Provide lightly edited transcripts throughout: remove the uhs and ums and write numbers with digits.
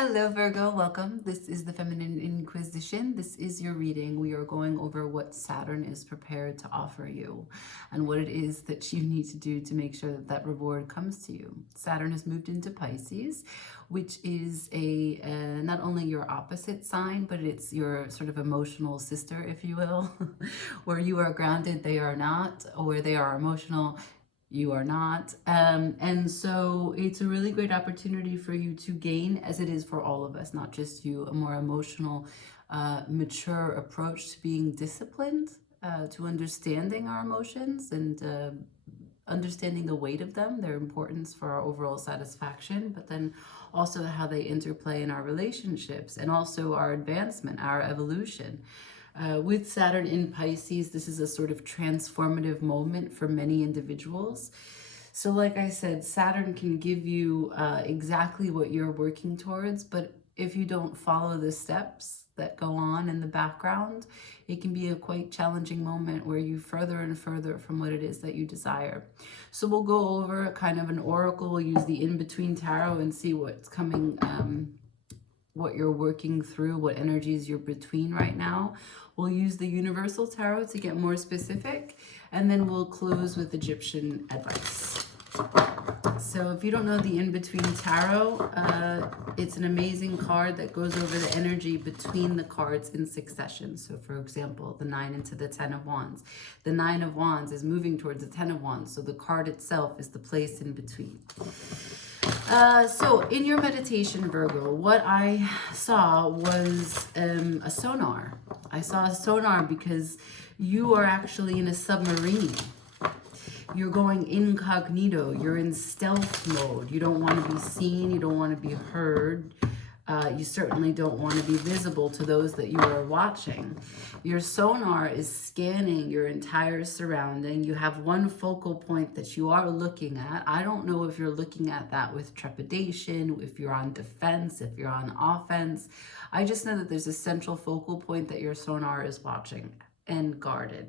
Hello Virgo, welcome. This is the Feminine Inquisition. This is your reading. We are going over what Saturn is prepared to offer you and what it is that you need to do to make sure that that reward comes to you. Saturn has moved into Pisces, which is not only your opposite sign, but it's your sort of emotional sister, if you will. Where you are grounded, they are not, or where they are emotional, you are not. And so it's a really great opportunity for you to gain, as it is for all of us, not just you, a more emotional, mature approach to being disciplined, to understanding our emotions and understanding the weight of them, their importance for our overall satisfaction, but then also how they interplay in our relationships and also our advancement, our evolution. With Saturn in Pisces, this is a sort of transformative moment for many individuals. So like I said, Saturn can give you exactly what you're working towards, but if you don't follow the steps that go on in the background, it can be a quite challenging moment where you further and further from what it is that you desire. So we'll go over kind of an oracle. We'll use the in-between tarot and see what's coming, what you're working through, what energies you're between right now. We'll use the Universal Tarot to get more specific, and then we'll close with Egyptian advice. So if you don't know the In-Between Tarot, it's an amazing card that goes over the energy between the cards in succession. So for example, the 9 into the 10 of Wands. The 9 of Wands is moving towards the 10 of Wands, so the card itself is the place in between. So in your meditation, Virgo, what I saw was a sonar. I saw a sonar because you are actually in a submarine. You're going incognito. You're in stealth mode. You don't want to be seen. You don't want to be heard. You certainly don't want to be visible to those that you are watching. Your sonar is scanning your entire surrounding. You have one focal point that you are looking at. I don't know if you're looking at that with trepidation, if you're on defense, if you're on offense. I just know that there's a central focal point that your sonar is watching and guarding.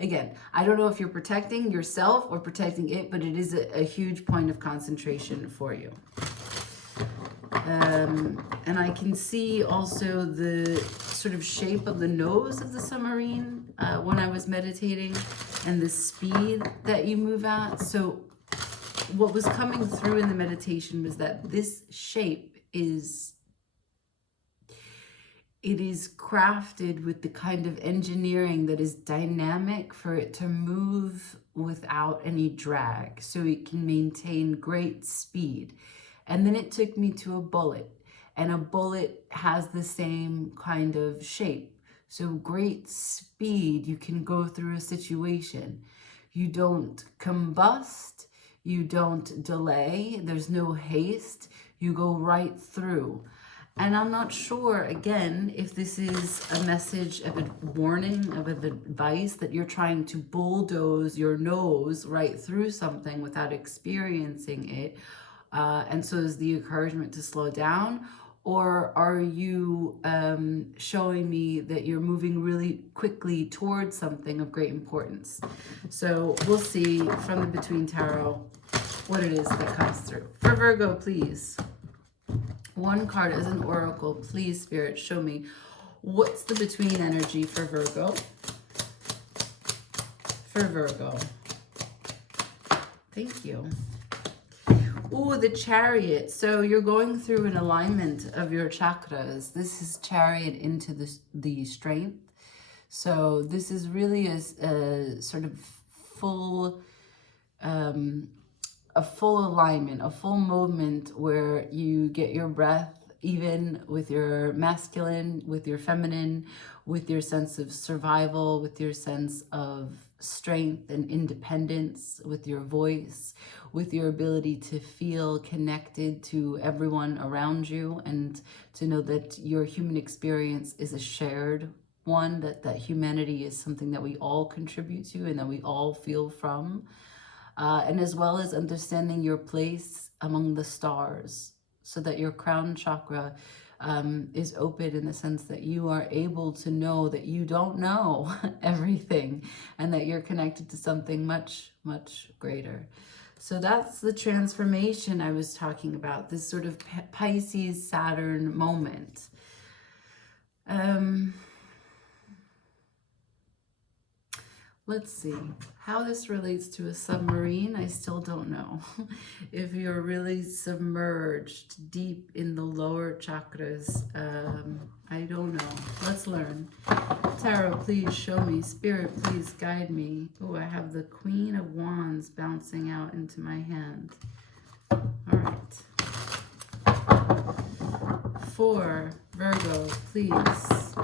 Again, I don't know if you're protecting yourself or protecting it, but it is a huge point of concentration for you. And I can see also the sort of shape of the nose of the submarine when I was meditating and the speed that you move at. So what was coming through in the meditation was that this shape is crafted with the kind of engineering that is dynamic for it to move without any drag, so it can maintain great speed. And then it took me to a bullet, and a bullet has the same kind of shape. So great speed, you can go through a situation. You don't combust, you don't delay, there's no haste, you go right through. And I'm not sure, again, if this is a message of a warning, of advice that you're trying to bulldoze your nose right through something without experiencing it. And so is the encouragement to slow down? Or are you showing me that you're moving really quickly towards something of great importance? So we'll see from the Between Tarot what it is that comes through. For Virgo, please. One card as an oracle. Please, Spirit, show me what's the between energy for Virgo. For Virgo. Thank you. Ooh, the Chariot. So you're going through an alignment of your chakras. This is Chariot into the strength. So this is really a sort of full... a full alignment, a full movement where you get your breath even with your masculine, with your feminine, with your sense of survival, with your sense of strength and independence, with your voice, with your ability to feel connected to everyone around you and to know that your human experience is a shared one, that humanity is something that we all contribute to and that we all feel from. And as well as understanding your place among the stars, so that your crown chakra is open in the sense that you are able to know that you don't know everything and that you're connected to something much, much greater. So that's the transformation I was talking about, this sort of Pisces Saturn moment. Let's see how this relates to a submarine. I still don't know. If you're really submerged deep in the lower chakras, I don't know. Let's learn. Tarot, please show me. Spirit, please guide me. Oh, I have the Queen of Wands bouncing out into my hand. All right. For Virgo, please.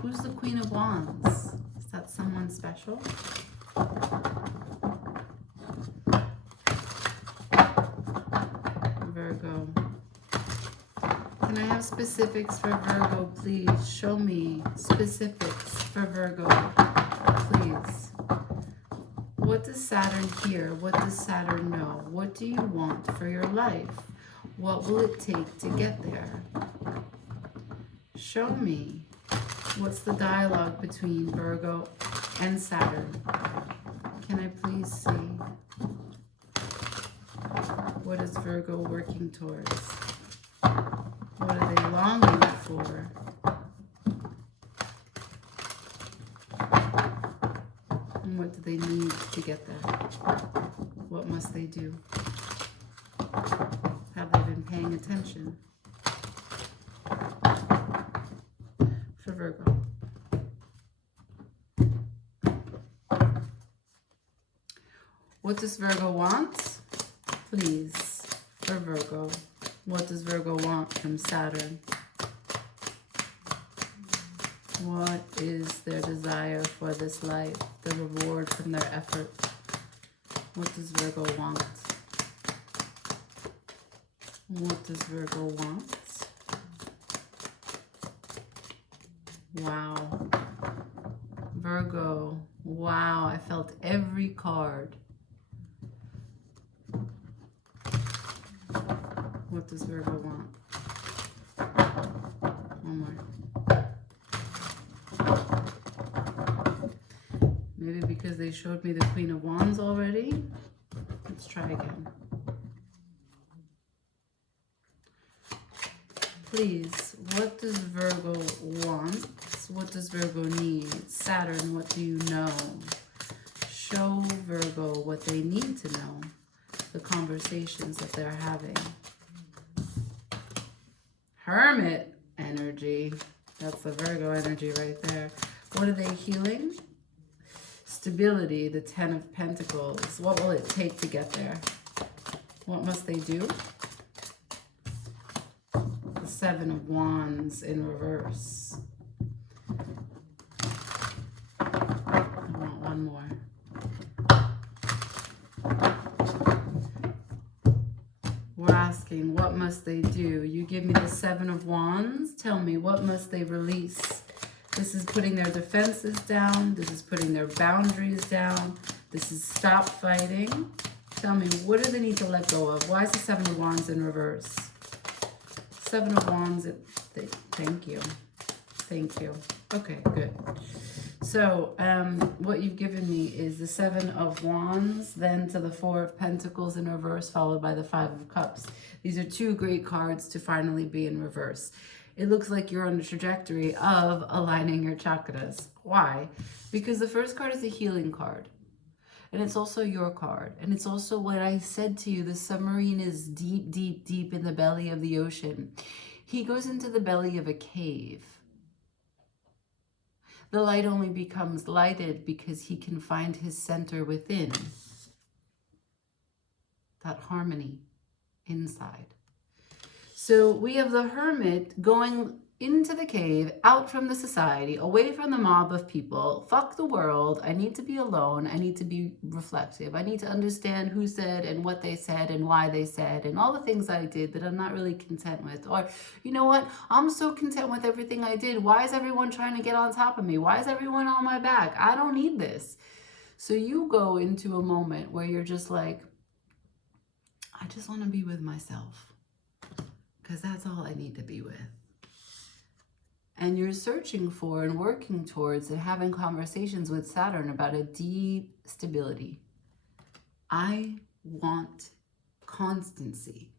Who's the Queen of Wands? Is that someone special? Virgo. Can I have specifics for Virgo, please? Show me specifics for Virgo, please. What does Saturn hear? What does Saturn know? What do you want for your life? What will it take to get there? Show me. What's the dialogue between Virgo and Saturn? Can I please see? What is Virgo working towards? What are they longing for? And what do they need to get there? What must they do? Have they been paying attention? For Virgo. What does Virgo want? Please, for Virgo. What does Virgo want from Saturn? What is their desire for this life? The reward from their effort? What does Virgo want? What does Virgo want? Wow. Virgo. Wow, I felt every card. What does Virgo want? One more. Maybe because they showed me the Queen of Wands already. Let's try again. Please, what does Virgo want? What does Virgo need? Saturn, what do you know? Show Virgo what they need to know. The conversations that they're having. Hermit energy. That's the Virgo energy right there. What are they healing? Stability, the Ten of Pentacles. What will it take to get there? What must they do? The Seven of Wands in reverse. I want one more. We're asking, what must they do? You give me the Seven of Wands. Tell me, what must they release? This is putting their defenses down. This is putting their boundaries down. This is stop fighting. Tell me, what do they need to let go of? Why is the Seven of Wands in reverse? Seven of Wands, thank you. Thank you. Okay, good. So what you've given me is the Seven of Wands, then to the Four of Pentacles in reverse, followed by the Five of Cups. These are two great cards to finally be in reverse. It looks like you're on the trajectory of aligning your chakras. Why? Because the first card is a healing card. And it's also your card. And it's also what I said to you, the submarine is deep, deep, deep in the belly of the ocean. He goes into the belly of a cave. The light only becomes lighted because he can find his center within. That harmony inside. So we have the hermit going into the cave, out from the society, away from the mob of people. Fuck the world. I need to be alone. I need to be reflective. I need to understand who said and what they said and why they said and all the things I did that I'm not really content with. Or, you know what? I'm so content with everything I did. Why is everyone trying to get on top of me? Why is everyone on my back? I don't need this. So you go into a moment where you're just like, I just want to be with myself. Because that's all I need to be with. And you're searching for and working towards and having conversations with Saturn about a deep stability. I want constancy.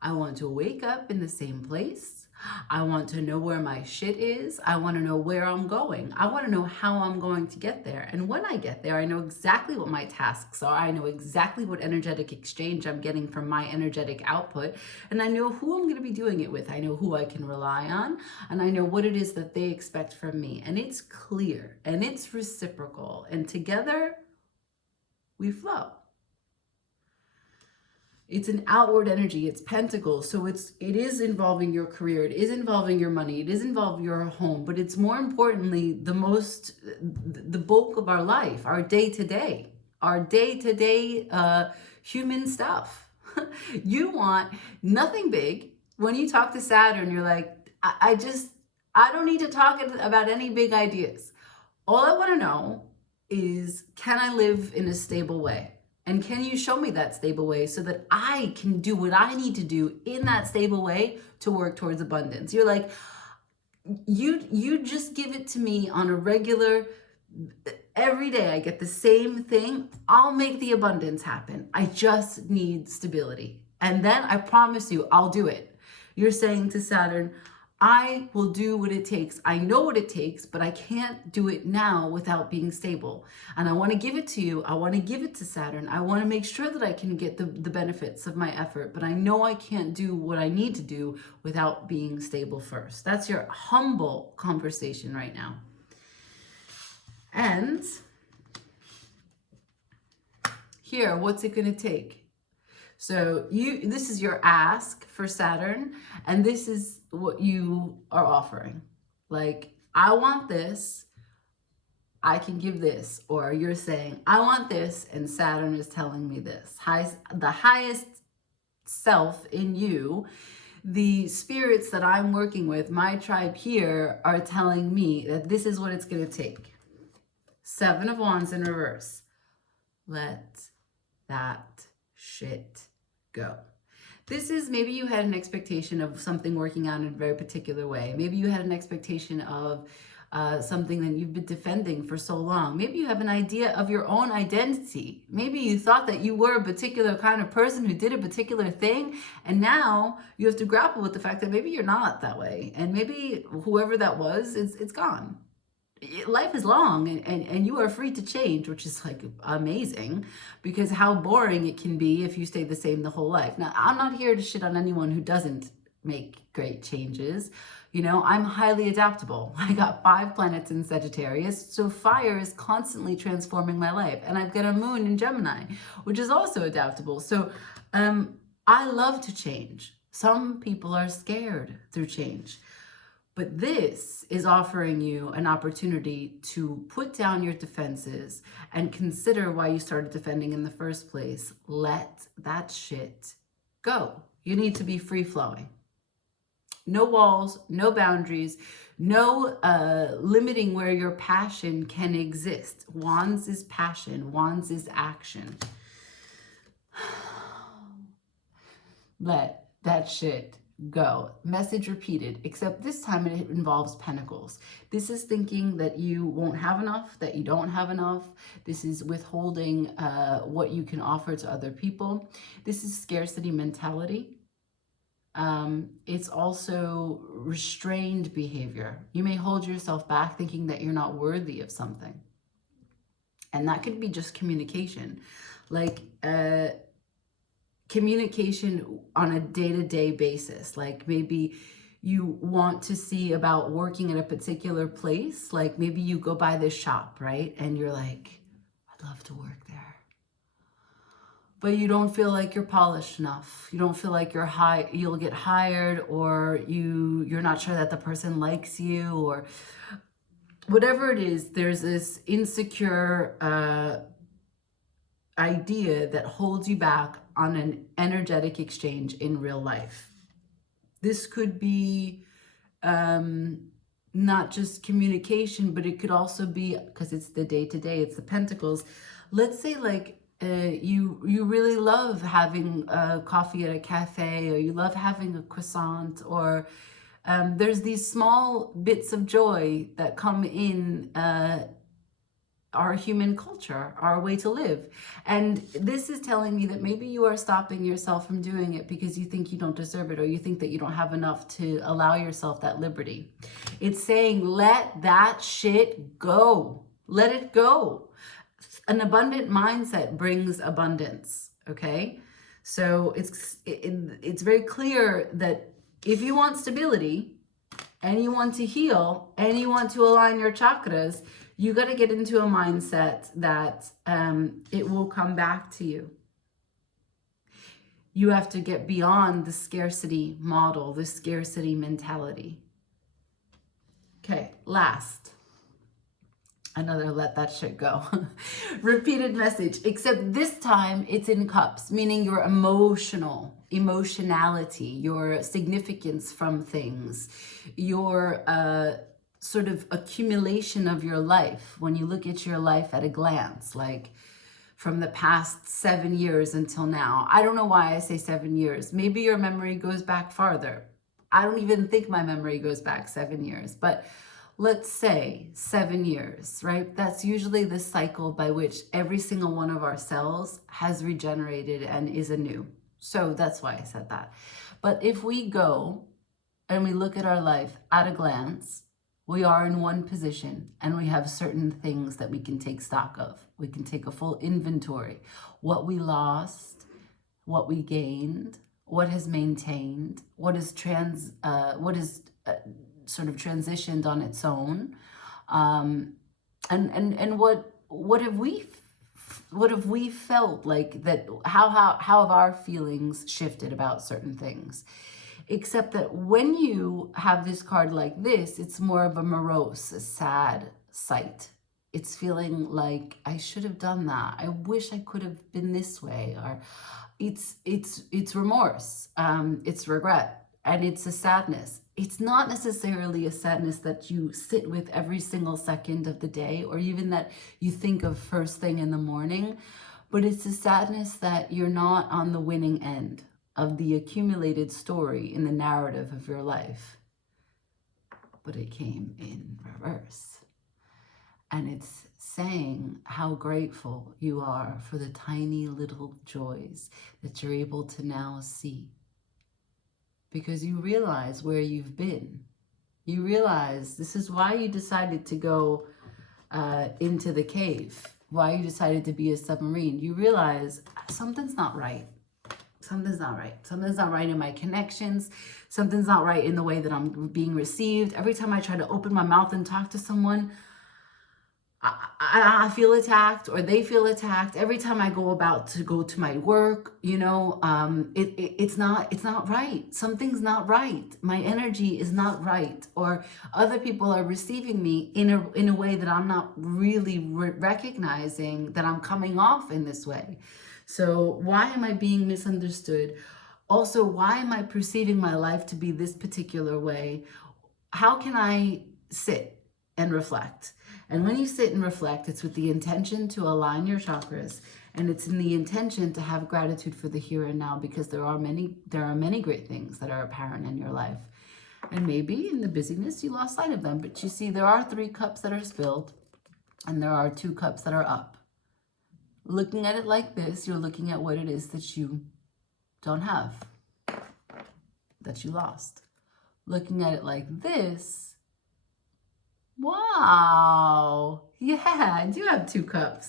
I want to wake up in the same place. I want to know where my shit is. I want to know where I'm going. I want to know how I'm going to get there. And when I get there, I know exactly what my tasks are. I know exactly what energetic exchange I'm getting from my energetic output. And I know who I'm going to be doing it with. I know who I can rely on. And I know what it is that they expect from me. And it's clear and it's reciprocal. And together we flow. It's an outward energy. It's pentacles. So it is involving your career. It is involving your money. It is involving your home. But it's more importantly, the bulk of our life, our day-to-day human stuff. You want nothing big. When you talk to Saturn, you're like, I don't need to talk about any big ideas. All I want to know is, can I live in a stable way? And can you show me that stable way so that I can do what I need to do in that stable way to work towards abundance? You're like, you just give it to me on a regular, every day I get the same thing. I'll make the abundance happen. I just need stability. And then I promise you, I'll do it. You're saying to Saturn, I will do what it takes. I know what it takes, but I can't do it now without being stable. And I want to give it to you. I want to give it to Saturn. I want to make sure that I can get the benefits of my effort, but I know I can't do what I need to do without being stable first. That's your humble conversation right now. And here, what's it going to take? So this is your ask for Saturn, and this is what you are offering. Like, I want this, I can give this. Or you're saying, I want this, and Saturn is telling me this. The highest self in you, the spirits that I'm working with, my tribe here, are telling me that this is what it's going to take. 7 of Wands in reverse. Let that shit go. This is, maybe you had an expectation of something working out in a very particular way. Maybe you had an expectation of something that you've been defending for so long. Maybe you have an idea of your own identity. Maybe you thought that you were a particular kind of person who did a particular thing, and now you have to grapple with the fact that maybe you're not that way. And maybe whoever that was, it's gone. Life is long, and you are free to change, which is like amazing, because how boring it can be if you stay the same the whole life. Now, I'm not here to shit on anyone who doesn't make great changes. You know, I'm highly adaptable. I got 5 planets in Sagittarius, so fire is constantly transforming my life. And I've got a moon in Gemini, which is also adaptable. So I love to change. Some people are scared through change. But this is offering you an opportunity to put down your defenses and consider why you started defending in the first place. Let that shit go. You need to be free-flowing. No walls, no boundaries, no limiting where your passion can exist. Wands is passion. Wands is action. Let that shit go. Message repeated, except this time it involves pentacles. This is thinking that you won't have enough, that you don't have enough. This is withholding what you can offer to other people. This is scarcity mentality. It's also restrained behavior. You may hold yourself back thinking that you're not worthy of something. And that could be just communication. Like, communication on a day-to-day basis. Like, maybe you want to see about working at a particular place. Like, maybe you go by this shop, right? And you're like, I'd love to work there. But you don't feel like you're polished enough. You don't feel like you'll get hired, or you're not sure that the person likes you, or whatever it is. There's this insecure idea that holds you back on an energetic exchange in real life. This could be not just communication, but it could also be, because it's the day-to-day, it's the pentacles. Let's say like you really love having coffee at a cafe, or you love having a croissant, or there's these small bits of joy that come in our human culture, our way to live. And this is telling me that maybe you are stopping yourself from doing it because you think you don't deserve it, or you think that you don't have enough to allow yourself that liberty. It's saying, let that shit go. Let it go. An abundant mindset brings abundance, okay? So it's very clear that if you want stability and you want to heal and you want to align your chakras, you got to get into a mindset that it will come back to you. You have to get beyond the scarcity model, the scarcity mentality. Okay, last. Another let that shit go. Repeated message, except this time it's in cups, meaning your emotionality, your significance from things, your sort of accumulation of your life. When you look at your life at a glance, like from the past 7 years until now. I don't know why I say 7 years. Maybe your memory goes back farther. I don't even think my memory goes back 7 years, but let's say 7 years, right? That's usually the cycle by which every single one of our cells has regenerated and is anew. So that's why I said that. But if we go and we look at our life at a glance, we are in one position and we have certain things that we can take stock of. We can take a full inventory. What we lost, what we gained, what has maintained, what is sort of transitioned on its own, and what have we felt like that? How have our feelings shifted about certain things? Except that when you have this card like this, it's more of a morose, a sad sight. It's feeling like I should have done that. I wish I could have been this way, or it's remorse, it's regret, and it's a sadness. It's not necessarily a sadness that you sit with every single second of the day, or even that you think of first thing in the morning, but it's a sadness that you're not on the winning end of the accumulated story in the narrative of your life. But it came in reverse. And it's saying how grateful you are for the tiny little joys that you're able to now see. Because you realize where you've been. You realize this is why you decided to go into the cave, why you decided to be a submarine. You realize something's not right. Something's not right. Something's not right in my connections. Something's not right in the way that I'm being received. Every time I try to open my mouth and talk to someone, I feel attacked, or they feel attacked. Every time I go to my work, it's not right. Something's not right. My energy is not right, or other people are receiving me in a way that I'm not really recognizing that I'm coming off in this way. So why am I being misunderstood? Also, why am I perceiving my life to be this particular way? How can I sit and reflect? And when you sit and reflect, it's with the intention to align your chakras, and it's in the intention to have gratitude for the here and now, because there are many great things that are apparent in your life. And maybe in the busyness you lost sight of them, but you see there are 3 cups that are spilled and there are 2 cups that are up. Looking at it like this, you're looking at what it is that you don't have, that you lost. Looking at it like this, wow, yeah, I do have 2 cups.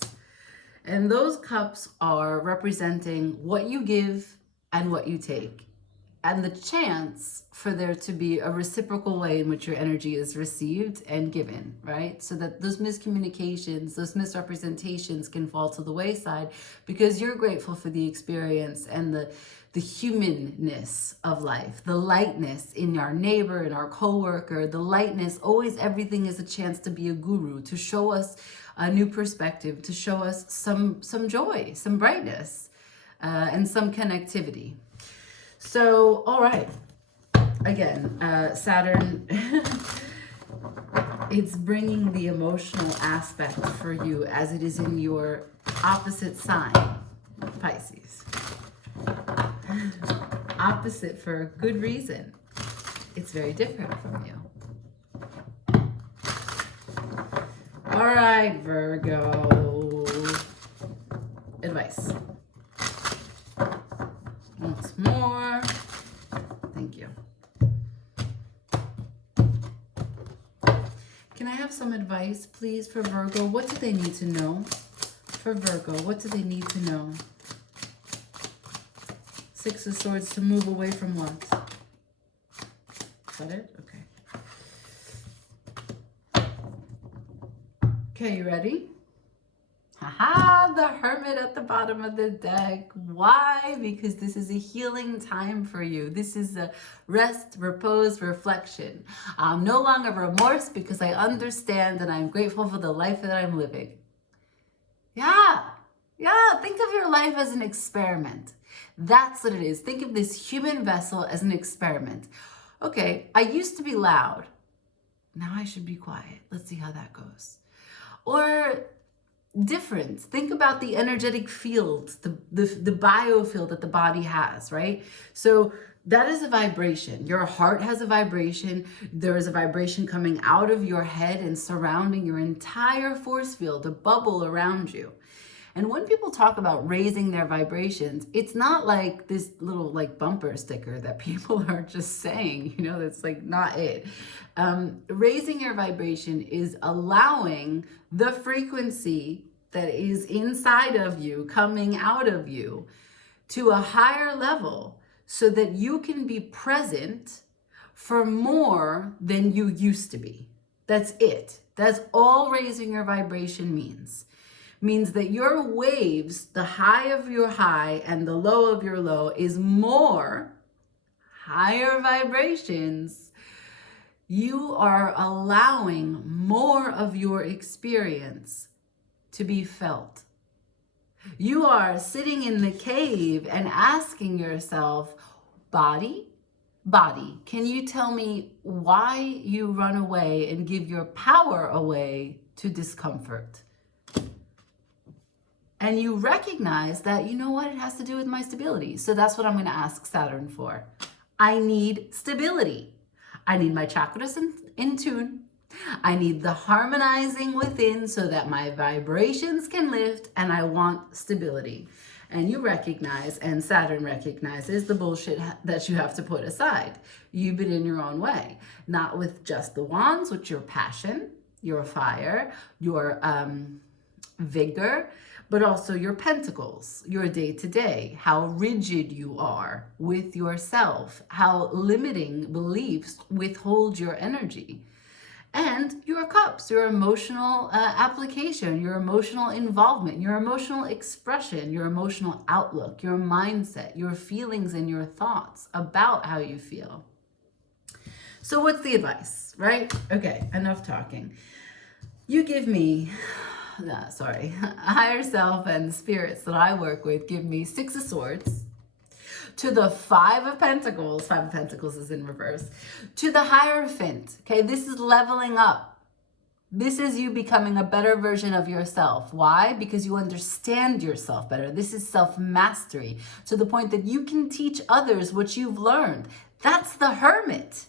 And those cups are representing what you give and what you take, and the chance for there to be a reciprocal way in which your energy is received and given, right? So that those miscommunications, those misrepresentations can fall to the wayside, because you're grateful for the experience and the humanness of life, the lightness in our neighbor, in our coworker, the lightness. Always everything is a chance to be a guru, to show us a new perspective, to show us some joy, some brightness, and some connectivity. So, all right, again, Saturn, it's bringing the emotional aspect for you as it is in your opposite sign, Pisces. Opposite for a good reason. It's very different from you. All right, Virgo. Advice. Once more. Thank you. Can I have some advice, please, for Virgo? What do they need to know? For Virgo, what do they need to know? Six of Swords, to move away from what? Is that it? Okay. Okay, you ready? Haha, the Hermit at the bottom of the deck. Why? Because this is a healing time for you. This is a rest, repose, reflection. I'm no longer remorse because I understand and I'm grateful for the life that I'm living. Yeah, think of your life as an experiment. That's what it is. Think of this human vessel as an experiment. Okay, I used to be loud. Now I should be quiet. Let's see how that goes. Or different. Think about the energetic field, the biofield that the body has, right? So that is a vibration. Your heart has a vibration. There is a vibration coming out of your head and surrounding your entire force field, a bubble around you. And when people talk about raising their vibrations, it's not like this little like bumper sticker that people are just saying, you know, that's like not it. Raising your vibration is allowing the frequency that is inside of you, coming out of you, to a higher level so that you can be present for more than you used to be. That's it. That's all raising your vibration means. Means that your waves, the high of your high and the low of your low, is more higher vibrations. You are allowing more of your experience to be felt. You are sitting in the cave and asking yourself, body, can you tell me why you run away and give your power away to discomfort? And you recognize that, you know what, it has to do with my stability. So that's what I'm going to ask Saturn for. I need stability. I need my chakras in tune. I need the harmonizing within so that my vibrations can lift, and I want stability. And you recognize, and Saturn recognizes, the bullshit that you have to put aside. You've been in your own way, not with just the wands, with your passion, your fire, your vigor, but also your pentacles, your day-to-day, how rigid you are with yourself, how limiting beliefs withhold your energy. And your cups, your emotional application, your emotional involvement, your emotional expression, your emotional outlook, your mindset, your feelings and your thoughts about how you feel. So what's the advice, right? Okay, enough talking. You give me, higher self and spirits that I work with give me Six of Swords, to the Five of Pentacles. Five of Pentacles is in reverse. To the Hierophant. Okay, this is leveling up. This is you becoming a better version of yourself. Why? Because you understand yourself better. This is self-mastery to the point that you can teach others what you've learned. That's the Hermit,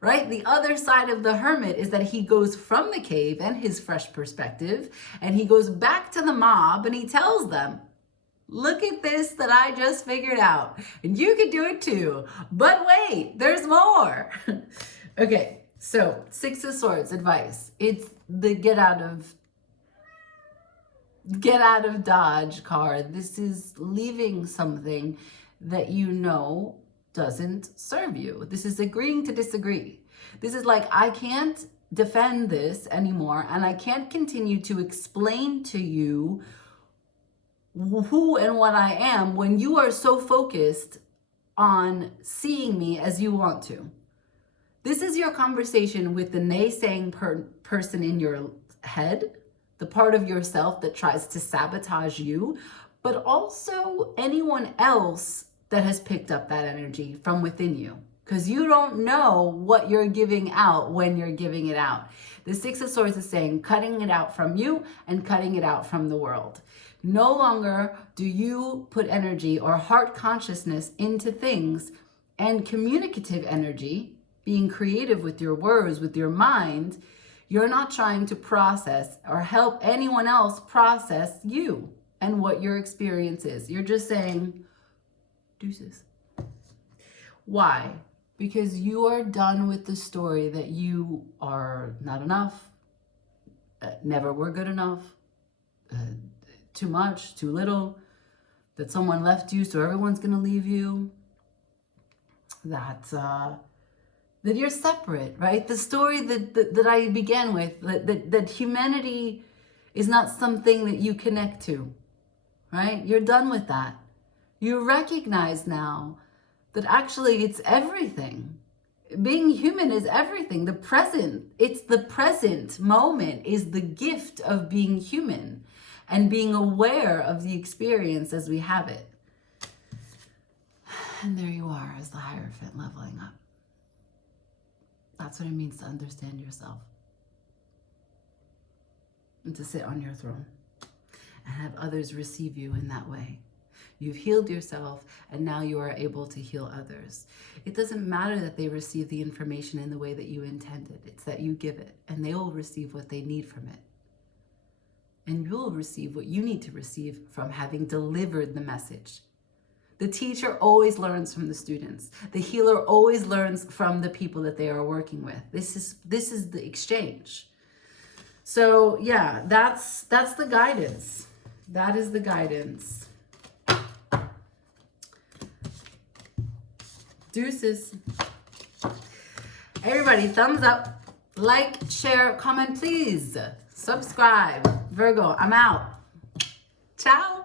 right? The other side of the Hermit is that he goes from the cave and his fresh perspective, and he goes back to the mob and he tells them, look at this that I just figured out. And you can do it too. But wait, there's more. Okay, so Six of Swords, advice. It's the get out of Dodge card. This is leaving something that you know doesn't serve you. This is agreeing to disagree. This is like, I can't defend this anymore, and I can't continue to explain to you who and what I am when you are so focused on seeing me as you want to. This is your conversation with the naysaying person in your head, the part of yourself that tries to sabotage you, but also anyone else that has picked up that energy from within you, because you don't know what you're giving out when you're giving it out. The Six of Swords is saying cutting it out from you and cutting it out from the world. No longer do you put energy or heart consciousness into things, and communicative energy, being creative with your words, with your mind, You're not trying to process or help anyone else process you and what your experience is. You're just saying, deuces. Why? Because you are done with the story that you are not enough, never were good enough, too much, too little, that someone left you so everyone's going to leave you, that you're separate, right? The story that I began with, that humanity is not something that you connect to, right? You're done with that. You recognize now that actually it's everything. Being human is everything. The present, it's the present moment is the gift of being human and being aware of the experience as we have it. And there you are as the Hierophant leveling up. That's what it means to understand yourself and to sit on your throne and have others receive you in that way. You've healed yourself, and now you are able to heal others. It doesn't matter that they receive the information in the way that you intended. It's that you give it, and they will receive what they need from it. And you'll receive what you need to receive from having delivered the message. The teacher always learns from the students. The healer always learns from the people that they are working with. This is the exchange. So yeah, that's the guidance. That is the guidance. Deuces. Everybody, thumbs up, like, share, comment, please. Subscribe. Virgo, I'm out. Ciao.